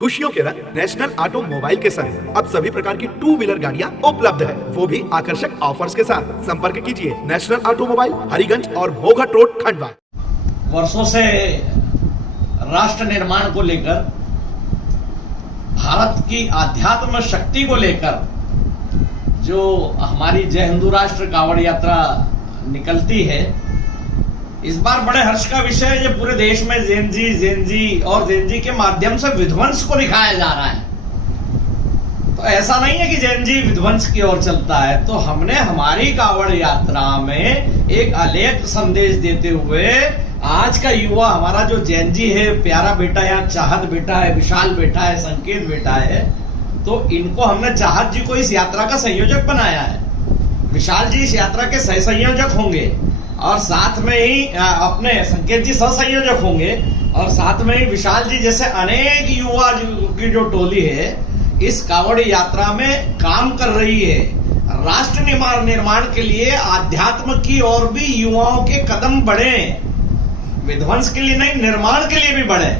खुशियों के रंग नेशनल ऑटोमोबाइल के संग अब सभी प्रकार की टू व्हीलर गाड़ियां उपलब्ध है, वो भी आकर्षक ऑफर्स के साथ। संपर्क कीजिए नेशनल ऑटोमोबाइल, हरिगंज और भोगट रोड, खंडवा। वर्षों से राष्ट्र निर्माण को लेकर, भारत की आध्यात्म शक्ति को लेकर जो हमारी जय हिंदू राष्ट्र कांवड़ यात्रा निकलती है, इस बार बड़े हर्ष का विषय है। जो पूरे देश में जेनजी के माध्यम से विध्वंस को दिखाया जा रहा है। तो ऐसा नहीं है कि जेनजी विध्वंस की ओर चलता है। तो हमने हमारी कांवड़ यात्रा में एक अलेख संदेश देते हुए आज का युवा, हमारा जो जेनजी है, प्यारा बेटा है, चाहत बेटा है, विशाल बेटा है, संकेत बेटा है, तो इनको हमने चाहत जी को इस यात्रा का संयोजक बनाया है। विशाल जी इस यात्रा के सह संयोजक होंगे और साथ में ही अपने संकेत जी सह संयोजक होंगे और साथ में ही विशाल जी जैसे अनेक युवा की जो टोली है इस कांवड़ यात्रा में काम कर रही है। राष्ट्र निर्माण के लिए आध्यात्म की ओर भी युवाओं के कदम बढ़े, विध्वंस के लिए नहीं, निर्माण के लिए भी बढ़े।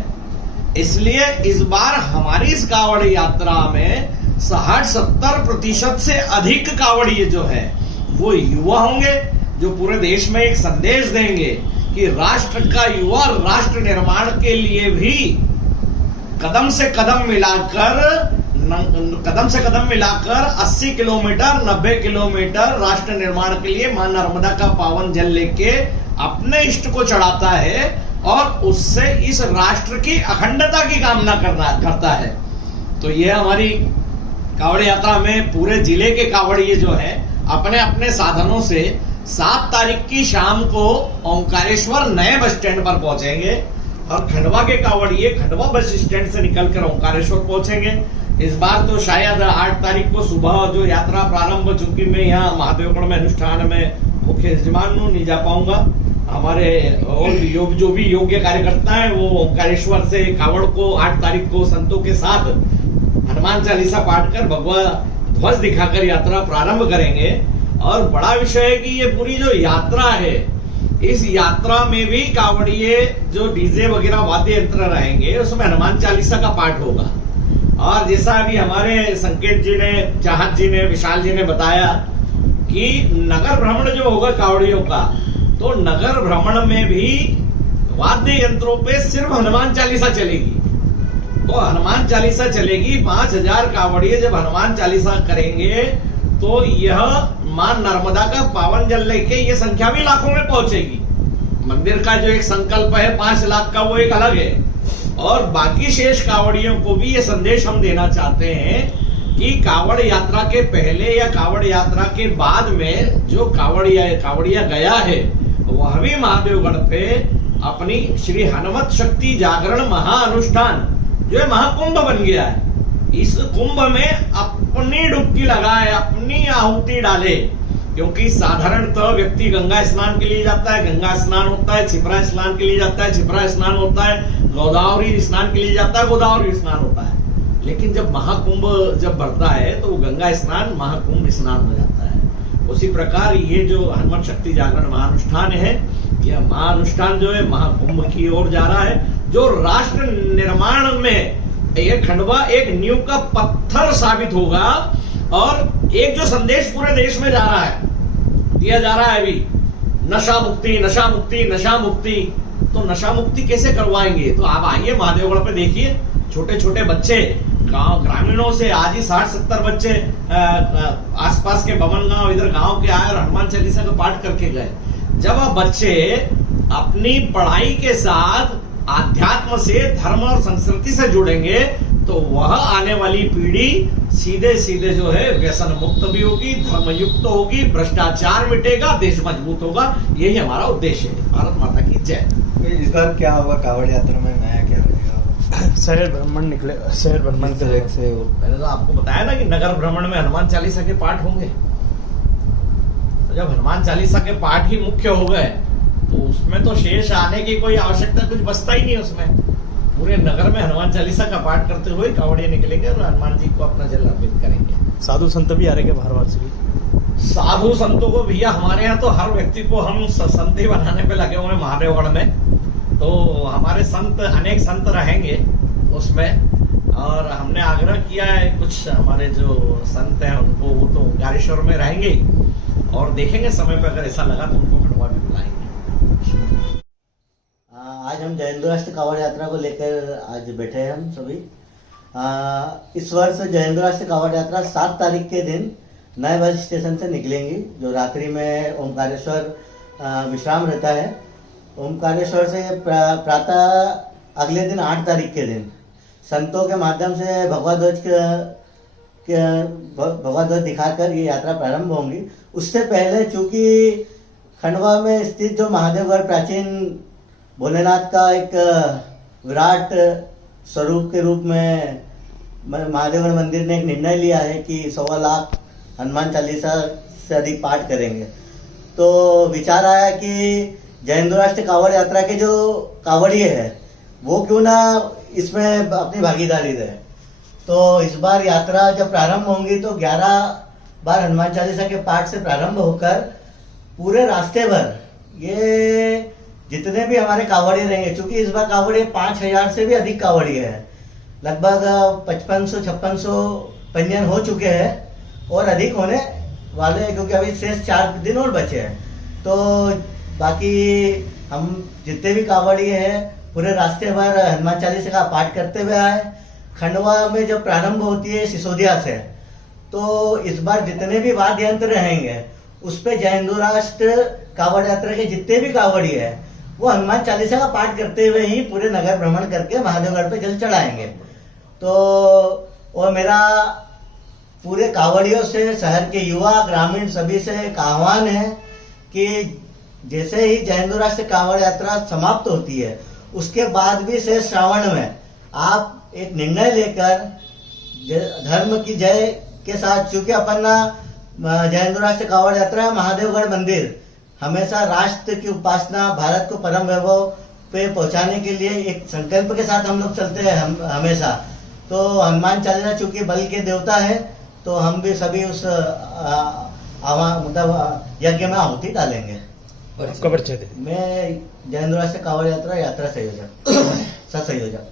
इसलिए इस बार हमारी इस कांवड़ यात्रा में 60-70% से अधिक कांवड़िए जो है वो युवा होंगे, जो पूरे देश में एक संदेश देंगे कि राष्ट्र का युवा राष्ट्र निर्माण के लिए भी कदम से कदम मिलाकर 80 किलोमीटर 90 किलोमीटर राष्ट्र निर्माण के लिए मां नर्मदा का पावन जल लेके अपने इष्ट को चढ़ाता है और उससे इस राष्ट्र की अखंडता की कामना करता है। तो यह हमारी कांवड़ यात्रा में पूरे जिले के कांवड़िए जो है अपने अपने साधनों से 7 तारीख की शाम को ओंकारेश्वर नए बस स्टैंड पर पहुंचेंगे और खंडवा के कांवड़िए खंडवा बस स्टैंड से निकलकर ओंकारेश्वर पहुंचेंगे। इस बार तो शायद 8 तारीख को सुबह जो यात्रा प्रारंभ, चूंकि मैं यहाँ महादेवगढ़ में अनुष्ठान में मुख्य यजमान नहीं जा पाऊंगा, हमारे और जो भी योग्य कार्यकर्ता है वो ओंकारेश्वर से कांवड़ को 8 तारीख को संतों के साथ हनुमान चालीसा पाठ कर भगवा ध्वज दिखाकर यात्रा प्रारंभ करेंगे। और बड़ा विषय है कि ये पूरी जो यात्रा है, इस यात्रा में भी कांवड़िए जो डीजे वगैरह वाद्य यंत्र रहेंगे उसमें हनुमान चालीसा का पाठ होगा। और जैसा अभी हमारे संकेत जी ने, चाहत जी ने, विशाल जी ने बताया कि नगर भ्रमण जो होगा कांवड़ियों का, तो नगर भ्रमण में भी वाद्य यंत्रों पे सिर्फ हनुमान चालीसा चलेगी। तो हनुमान चालीसा चलेगी, 5000 कांवड़िए जब हनुमान चालीसा करेंगे तो यह मां नर्मदा का पावन जल लेके ये संख्या भी लाखों में पहुंचेगी। मंदिर का जो एक संकल्प है 5 लाख का, वो एक अलग है। और बाकी शेष कांवड़ियों को भी ये संदेश हम देना चाहते हैं कि कांवड़ यात्रा के पहले या कांवड़ यात्रा के बाद में जो कांवड़िया गया है वह भी महादेवगढ़ पे अपनी श्री हनुमत शक्ति जागरण महाअनुष्ठान जो है महाकुंभ बन गया है। इस कुंभ में अपनी डुबकी लगाए, अपनी आहुति डाले, क्योंकि साधारणतः व्यक्ति गंगा स्नान के लिए जाता है, गंगा स्नान होता है, छिपरा स्नान के लिए जाता है, छिपरा स्नान होता है, गोदावरी स्नान के लिए जाता है, गोदावरी स्नान होता है। लेकिन जब महाकुंभ जब बढ़ता है तो वो गंगा स्नान महाकुंभ स्नान हो जाता है। उसी प्रकार ये जो हनुमत शक्ति जागरण महाअनुष्ठान है, यह महाअनुष्ठान जो है महाकुंभ की ओर जा रहा है, जो राष्ट्र निर्माण में ये खंडवा एक नींव का पत्थर साबित होगा। और एक जो संदेश पूरे देश में जा रहा है, दिया जा रहा है अभी, नशा मुक्ति, नशा मुक्ति, नशा मुक्ति। तो नशा मुक्ति कैसे करवाएंगे? तो आप आइए महादेवगढ़ पे देखिए, छोटे छोटे बच्चे गांव ग्रामीणों से आज ही 60-70 बच्चे आसपास के बमन गांव, इधर गांव के आए और हनुमान चालीसा का पाठ करके गए। जब आप बच्चे अपनी पढ़ाई के साथ आध्यात्म से, धर्म और संस्कृति से जुड़ेंगे तो वह आने वाली पीढ़ी सीधे सीधे जो है व्यसन मुक्त भी होगी, धर्म युक्त होगी, भ्रष्टाचार मिटेगा, देश मजबूत होगा। यही हमारा उद्देश्य है। भारत माता की जय। इस बार क्या होगा कांवड़ यात्रा में, नया क्या रहेगा? शहर भ्रमण निकले, शहर भ्रमण से मैंने तो आपको बताया ना कि नगर भ्रमण में हनुमान चालीसा के पाठ होंगे। तो जब हनुमान चालीसा के पाठ ही मुख्य हो गए तो उसमें तो शेष आने की कोई आवश्यकता कुछ बचता ही नहीं। उसमें पूरे नगर में हनुमान चालीसा का पाठ करते हुए कांवड़िए निकलेंगे और हनुमान जी को अपना जल अर्पित करेंगे। साधु संत भी आ रहे हैं बाहर से भी? साधु संतों को भैया हमारे यहाँ तो हर व्यक्ति को हम संत ही बनाने पे लगे हुए महादेवगढ़ में। तो हमारे संत, अनेक संत रहेंगे उसमें। और किया है। कुछ हमारे जो संत हैं उनको, वो तो ओंकारेश्वर में रहेंगे ही, और देखेंगे समय पर अगर ऐसा लगा तो उनको खंडवा भी बुलाएंगे। आज हम जय हिंद राष्ट्र कांवड़ यात्रा को लेकर आज बैठे हैं हम सभी। इस वर्ष जय हिंद राष्ट्र कांवड़ यात्रा 7 तारीख के दिन नए बस स्टेशन से निकलेंगी, जो रात्रि में ओंकारेश्वर विश्राम रहता है। ओंकारेश्वर से प्रातः अगले दिन 8 तारीख के दिन संतों के माध्यम से भगवा ध्वज दिखाकर ये यात्रा प्रारंभ होंगी। उससे पहले चूंकि खंडवा में स्थित जो महादेवगढ़ प्राचीन भोलेनाथ का एक विराट स्वरूप के रूप में महादेवगढ़ मंदिर ने एक निर्णय लिया है कि 1.25 लाख हनुमान चालीसा से अधिक पाठ करेंगे। तो विचार आया कि जय हिंद राष्ट्र कांवड़ यात्रा के जो कांवड़िए हैं वो क्यों ना इसमें अपनी भागीदारी दे। तो इस बार यात्रा जब प्रारंभ होंगी तो 11 बार हनुमान चालीसा के पाठ से प्रारंभ होकर पूरे रास्ते भर ये जितने भी हमारे कांवड़िए रहेंगे, क्योंकि इस बार कांवड़िए 5000 से भी अधिक कांवड़िए हैं, लगभग 5500-5600 पंजीयन हो चुके हैं और अधिक होने वाले हैं, क्योंकि अभी शेष 4 दिन और बचे हैं। तो बाकी हम जितने भी कांवड़िए हैं पूरे रास्ते भर हनुमान चालीसा का पाठ करते हुए आए। खंडवा में जब प्रारंभ होती है सिसोदिया से, तो इस बार जितने भी वाद्य यंत्र रहेंगे उस पे जय हिंद राष्ट्र कांवड़ यात्रा के जितने भी कांवड़िए हैं वो हनुमान चालीसा का पाठ करते हुए ही पूरे नगर भ्रमण करके महादेवगढ़ पे जल चढ़ाएंगे। तो और मेरा पूरे कांवड़ियों से, शहर के युवा ग्रामीण सभी से एक आह्वान है कि जैसे ही जय हिंद राष्ट्र कांवड़ यात्रा समाप्त होती है उसके बाद भी से श्रावण में आप एक निर्णय लेकर धर्म की जय के साथ, चूंकि अपन जय हिंद राष्ट्र कांवड़ यात्रा महादेवगढ़ मंदिर हमेशा राष्ट्र की उपासना, भारत को परम वैभव पे पहुंचाने के लिए एक संकल्प के साथ हम लोग चलते हैं हमेशा। तो हनुमान चालीसा चूंकि बल के देवता है, तो हम भी सभी उस मतलब यज्ञ में आहुति डालेंगे। आपका परिचय दे। मैं जय हिंद राष्ट्र कांवड़ यात्रा संयोजक सह संयोजक।